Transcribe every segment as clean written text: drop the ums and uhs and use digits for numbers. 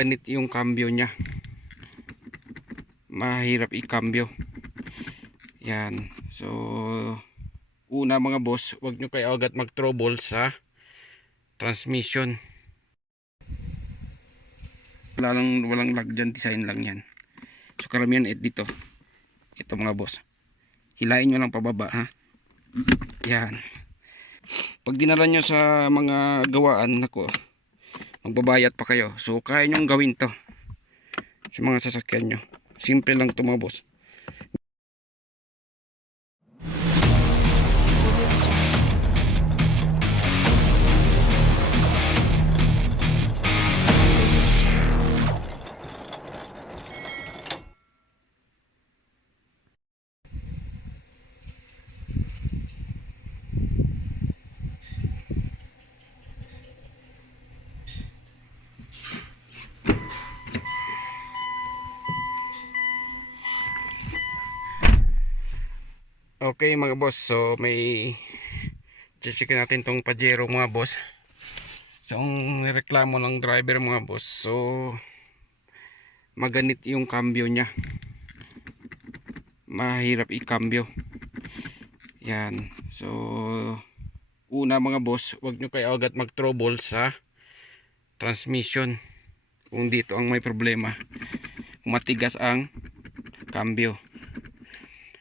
Ganit yung cambio niya, mahirap i-cambio. Yan, so una mga boss, wag nyo kayo agad mag trouble sa transmission. Walang lag dyan, design lang yan. So karamihan dito, ito mga boss, hilain nyo lang pababa ha. Yan, pag dinala nyo sa mga gawaan, nako, magbabayad pa kayo. So kaya nyong gawin to sa mga sasakyan nyo. Simple lang to mga boss. Okay mga boss, so may check natin tong Pajero mga boss. So ang reklamo ng driver mga boss, so maganit yung cambio niya, mahirap i-cambio. Yan, so una mga boss, wag nyo kayo agad mag trouble sa transmission kung dito ang may problema, kung matigas ang cambio.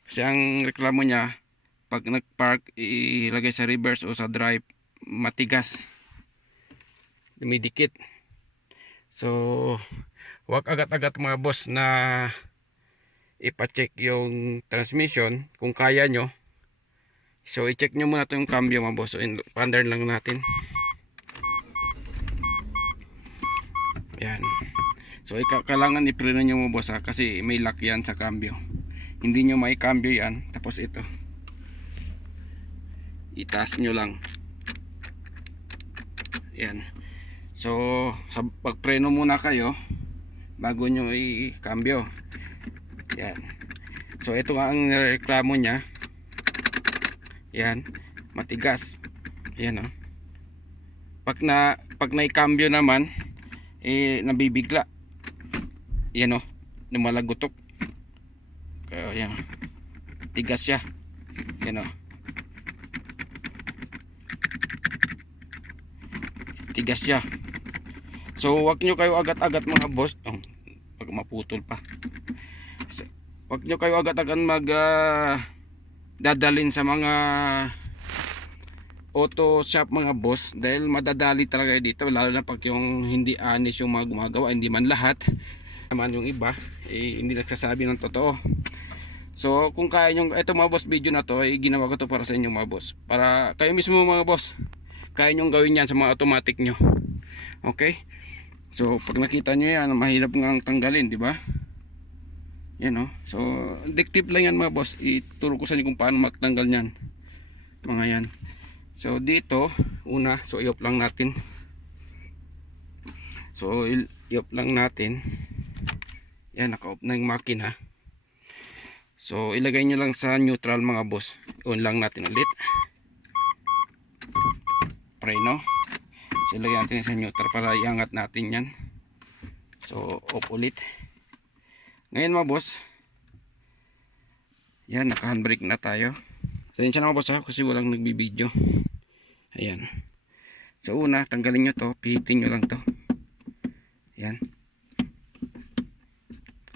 Kasi ang reklamo niya, pag nag-park, ilagay sa reverse o sa drive, matigas, dumidikit. So wag agad-agad mga boss na ipa-check yung transmission kung kaya nyo. So i-check nyo muna ito yung cambio mga boss. So pander lang natin. Yan. So kailangan i-preno nyo mga boss ha, kasi may lock yan sa cambio. Hindi nyo may cambio yan. Tapos ito, itaas nyo lang. Yan. So pagpreno muna kayo bago nyo i-cambio. Yan. So ito nga ang reklamo niya. Yan, matigas. Yan oh. Pag na-cambio naman, nabibigla. Yan oh, lumalagotok. Yan. Tigas siya. Yan oh. Tigas siya. So wag nyo kayo agad-agad mga boss. Pag maputol pa. So, wag nyo kayo agad-agad dadalin sa mga auto shop mga boss, dahil madadali talaga dito, lalo na pag yung hindi honest yung mga gumagawa. Hindi man lahat, naman yung iba hindi nagsasabi ng totoo. So kung kaya nyo, ito mga boss, video na to ginawa ko to para sa inyo mga boss, para kayo mismo mga boss kaya nyo gawin yan sa mga automatic nyo. Okay, so pag nakita nyo yan, mahirap nga tanggalin, di ba? Yan oh. So dictip lang yan mga boss, ituro ko sa inyo kung paano magtanggal nyan mga yan. So dito una, so i-off lang natin. So i-off lang natin. Yan, naka-off na yung makina. So ilagay nyo lang sa neutral mga boss. On lang natin ulit. Preno. So ilagay natin sa neutral para iangat natin yan. So off ulit. Ngayon mga boss, yan, naka handbrake na tayo. So yun siya mga boss ha, kasi walang nagbibideo. Ayan. So una, tanggalin nyo to, pihitin nyo lang to. Yan.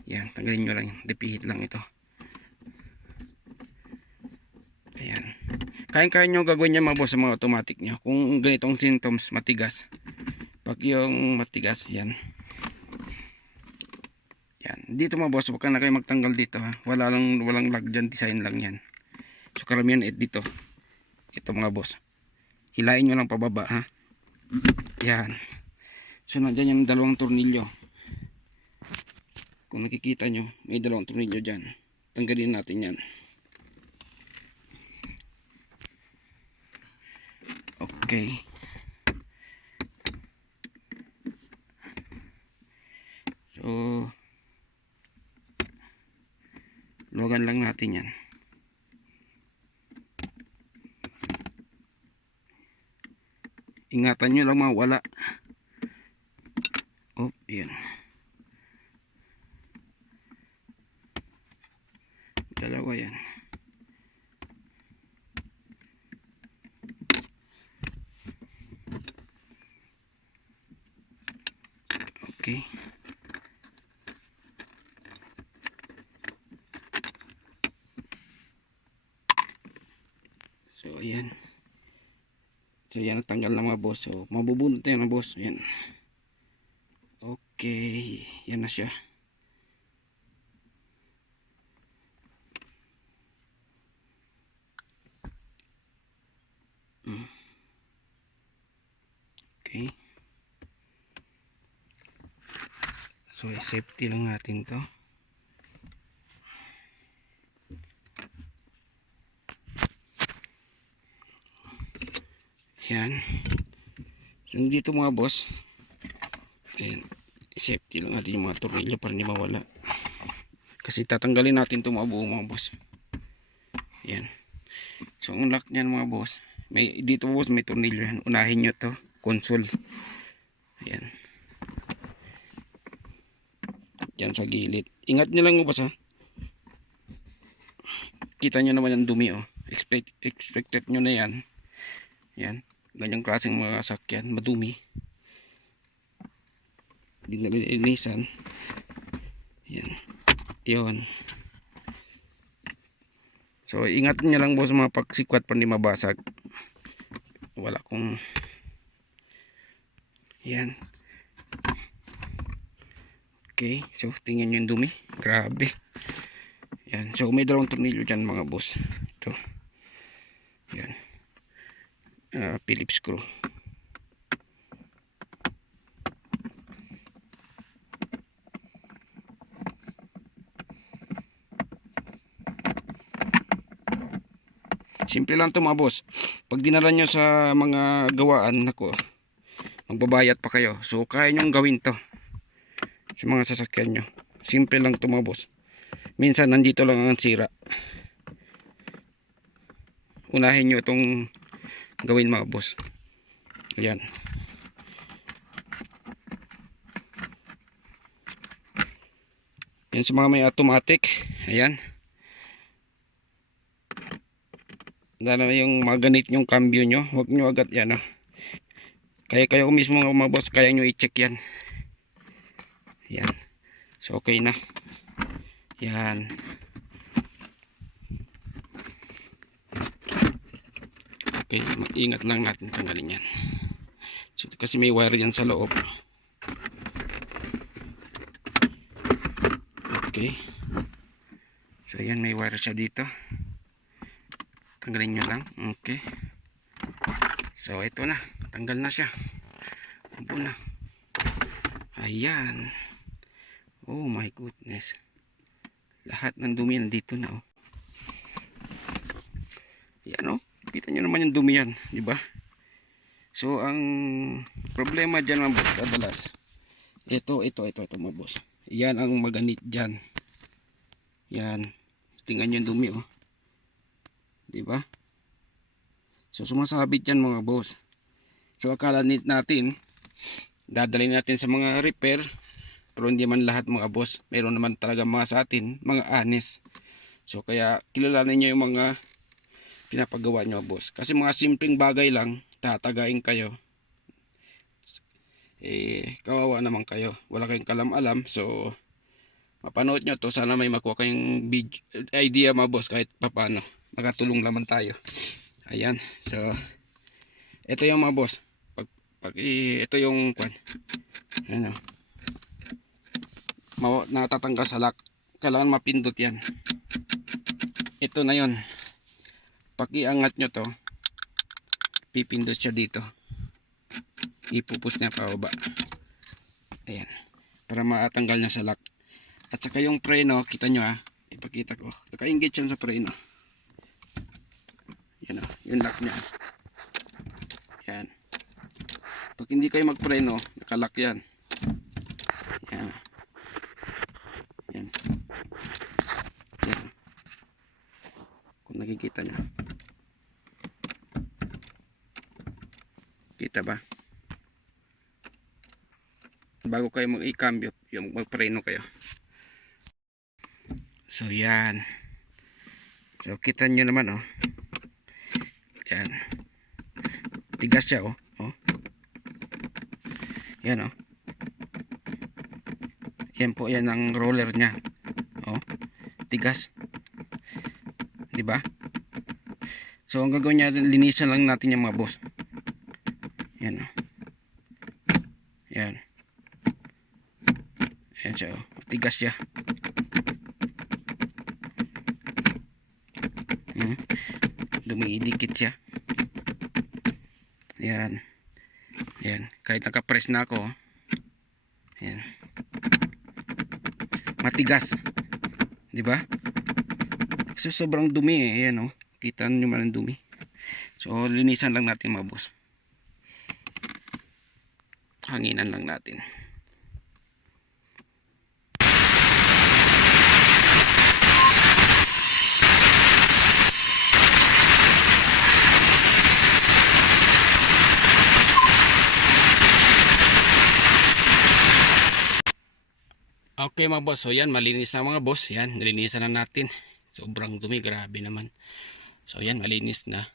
Yan, tanggalin nyo lang, dipihit lang ito. Ayan. Kaya nyo gagawin yan mga boss sa mga automatic nyo. Kung ganitong symptoms, matigas. Pag yung matigas, yan. Yan. Dito mga boss, huwag ka na kayo magtanggal dito ha. Walang lag dyan, design lang yan. So karamihan dito, ito mga boss, hilain nyo lang pababa ha. Yan. So nandyan yung dalawang tornilyo. Kung nakikita nyo, may dalawang tornilyo dyan. Tanggalin natin yan. Okay. So luwagan lang natin yan. Ingatan nyo lang mawala. Oh, yan. Dalawa yan. Okay. So ayan. So yan, natanggal na mga boss. So mabubunot na yan mga boss. Ayan. Okay. Yan na siya. Okay. So safety lang natin to. Ayan. So dito mga boss, ayan, safety lang natin yung mga tornilyo para hindi mawala. Kasi tatanggalin natin ito mga buo mga boss. Ayan. So ang lock niyan mga boss, may dito boss may tornilyo yan. Unahin nyo to, console. Ayan. Diyan sa gilid. Ingat nyo lang mga boss ha. Kita nyo naman yung dumi oh. Expected nyo na yan. Yan. Ganyang klaseng mga sakyan, madumi. Hindi na linisan. Yan. Yun. So ingat nyo lang boss mga pagsikwat para hindi mabasag. Wala kong yan. Okay. So tingnan nyo yung dumi. Grabe. Yan. So may dalawang tornilyo dyan mga boss. Ito. Yan. Phillips screw. Simple lang to mga boss. Pag dinala nyo sa mga gawaan, nako, magbabayad pa kayo. So kaya nyong gawin to sa mga sasakyan nyo. Simple lang to mga boss. Minsan nandito lang ang sira. Unahin nyo itong gawin mga boss. Ayan. Yan sa mga may automatic. Ayan. Lalo yung mga ganit yung cambio nyo, huwag nyo agad yan kaya kayo mismo mga boss, kaya nyo i-check yan. Yan. So okay na. Yan. Okay, ingat lang natin tanggalin yan. So, kasi may wire yan sa loob. Okay. So yan, may wire siya dito. Tanggalin nyo lang. Okay. So ito na. Tanggal na siya. Upo na. Ayan. Oh my goodness. Lahat ng dumi nandito na oh. Yan oh. Kita nyo naman yung dumi yan. Diba? So ang problema dyan mga boss kadalas. Ito mga boss. Yan ang maganit dyan. Yan. Tingnan nyo yung dumi oh. Diba? So sumasabit yan mga boss. So akala natin dadalhin natin sa mga repair, pero hindi man lahat mga boss. Meron naman talaga mga sa atin, mga honest. So kaya kilalanin nyo yung mga pinapagawa nyo boss. Kasi mga simpleng bagay lang, tatagain kayo. Kawawa naman kayo. Wala kayong kalam-alam. So mapanood nyo to, sana may makuha kayong idea mga boss kahit papano. Nakatulong naman tayo. Ayan. So ito yung mga boss. Ito yung ano, natatanggal sa lock. Kailangan mapindot yan. Ito na yon. Pag iangat nyo to, pipindot siya dito. Ipupus niya pa baba. Ayan. Para matanggal niya sa lock. At saka yung preno, kita nyo ipakita ko. Naka-engage yan sa preno. Yan yung lock niya. Yan. Pag hindi kayo magpreno, nakalock yan. Yan. Yan. Yan. Kung nakikita nyo. Kita ba? Bago kayo mag-i-cambio, yung magpreno kayo. So yan. So kita nyo naman, oh. Yan. Tigas siya, oh. Oh. Yan, oh. Yan po, yan ang roller niya. Oh. Tigas. 'Di ba? So ang gagawin niya, linisan lang natin yung mga boss. Yan, oh. Yan. Yan siya, oh. Tigas siya. Dumidikit siya. Yan. Yan. Kahit nakapress na ako. Yan. Matigas. 'Di ba? Kasi sobrang dumi eh. Yan, oh. Kita nyo man ang dumi. So linisan lang natin mga boss. Hanginan lang natin. Okay mga boss, so yan, malinis na mga boss. Yan, nilinisan na natin. Sobrang dumi, grabe naman. So yan, malinis na.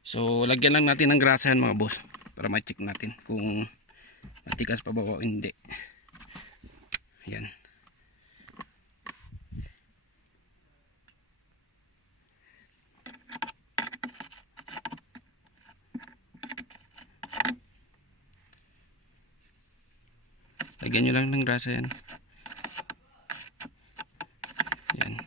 So lagyan lang natin ng grasahan mga boss, para ma-check natin kung matigas pa ba o hindi. Yan. Lagyan nyo lang ng grasa yan. Yan.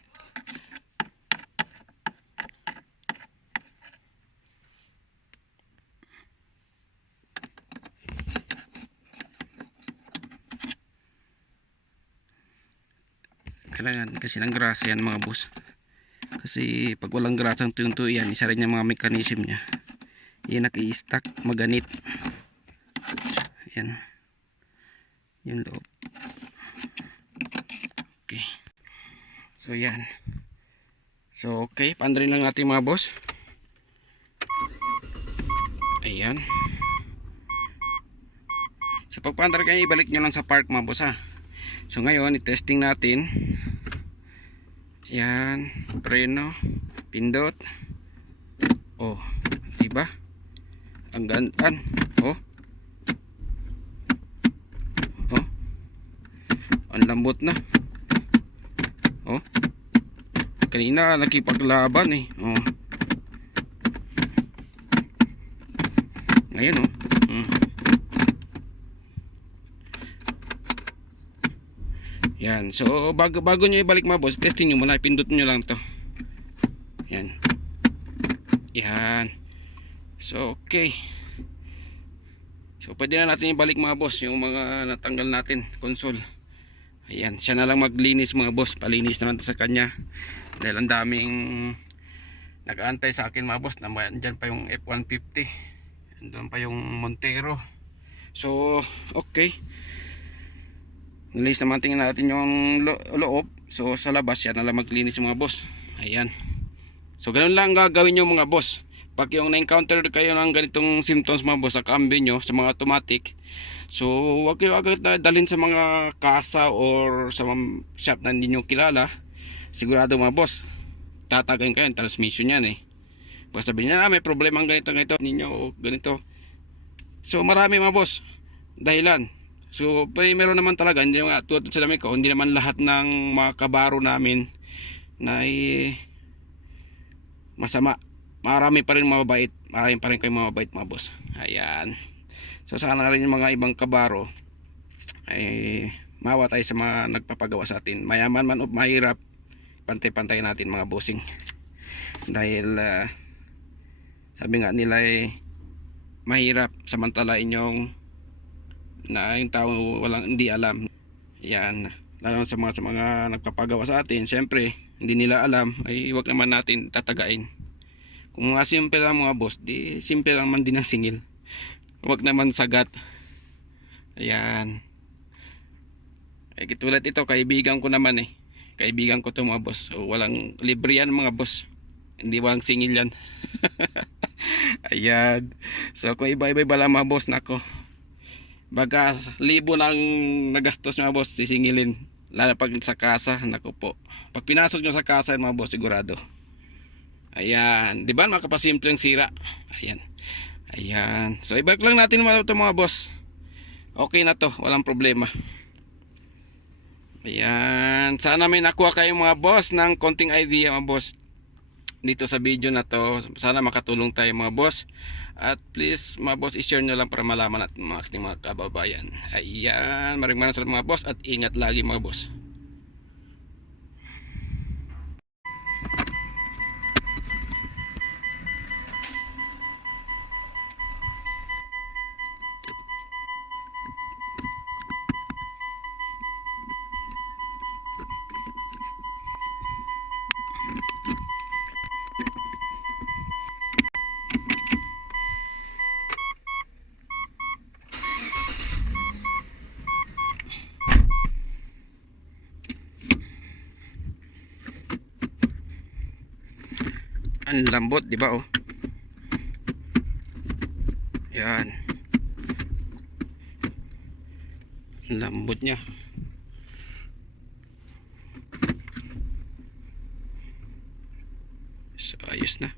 Kailangan kasi ng grasa yan mga boss. Kasi pag walang grasang tuyong-tuyo yan, isa rin yung mga mechanism nya. Yan naki-stack, maganit. Yan. Yung loob. Okay. So yan. So okay, paandarin lang natin mga boss. Ayan. So pag paandar kayo, ibalik nyo lang sa park mga boss, ha. So ngayon, i-testing natin. Yan, preno, pindot. Oh, diba? Ang gantan. Oh. Oh. Ang lambot na. Oh. Kanina nakipaglaban eh. Oh. Ngayon, oh. Yan. So bago nyo ibalik mga boss, testing nyo muna, pindot nyo lang to. Yan. Yan. So okay. So pwede na natin ibalik mga boss yung mga natanggal natin console. Ayan, siya na lang maglinis mga boss. Palinis naman sa kanya. Dahil ang daming nag-aantay sa akin mga boss. Nandyan pa yung F-150. Nandun pa yung Montero. So okay. Nilis naman tingnan natin yung loob. So sa labas yan na lang maglinis yung mga boss. Ayan. So ganun lang gagawin nyo mga boss. Pag yung na-encounter kayo ng ganitong symptoms mga boss sa cambio nyo, sa mga automatic, so wag kayo agad dalhin sa mga kasa or sa mga shop na hindi nyo kilala. Sigurado mga boss, tatagayin kayo yung transmission yan eh. Pag sabihin nyo may problema ang ganito ninyo o ganito. So marami mga boss dahilan. So meron naman talaga, hindi nga tulad sa dami ko, hindi naman lahat ng mga kabaro namin na masama. Marami pa rin mababait, marami pa rin kayong mababait mga boss. Ayan. So sana rin yung mga ibang kabaro ay mawa tayo sa mga nagpapagawa sa atin. Mayaman man o mahirap, pantay-pantay natin mga bossing. Dahil sabi nga nila mahirap samantalain yung na yung tao walang hindi alam. Yan, lalo sa mga nagpapagawa sa atin, syempre hindi nila alam, ay wag naman natin tatagain. Kung mga simple lang mga boss, di simple lang man din ang singil, wag naman sagat. Ayan. Ay katulad ito, kaibigan ko naman eh, kaibigan ko to mga boss. So, walang libre yan mga boss, hindi walang singil yan. Ayan. So kung iba-iba lang mga boss, nako, baga libo nang nagastos mga boss sisingilin, lalo pag sa kasa. Nako po, pag pinasok nyo sa kasa mga boss, sigurado Ayan, di ba makapasimpleng sira. Ayan. Ayan. So ibalik lang natin ito mga boss. Okay na to, walang problema. Ayan, sana may nakuha kayo mga boss ng konting idea mga boss dito sa video na to. Sana makatulong tayo mga boss. At please mga boss, i-share nyo lang para malaman at mga ating mga kababayan. Ayan, maraming salamat mga boss at ingat lagi mga boss. Ang lambot, di ba oh? Yan. Ang lambot niya. So ayos na.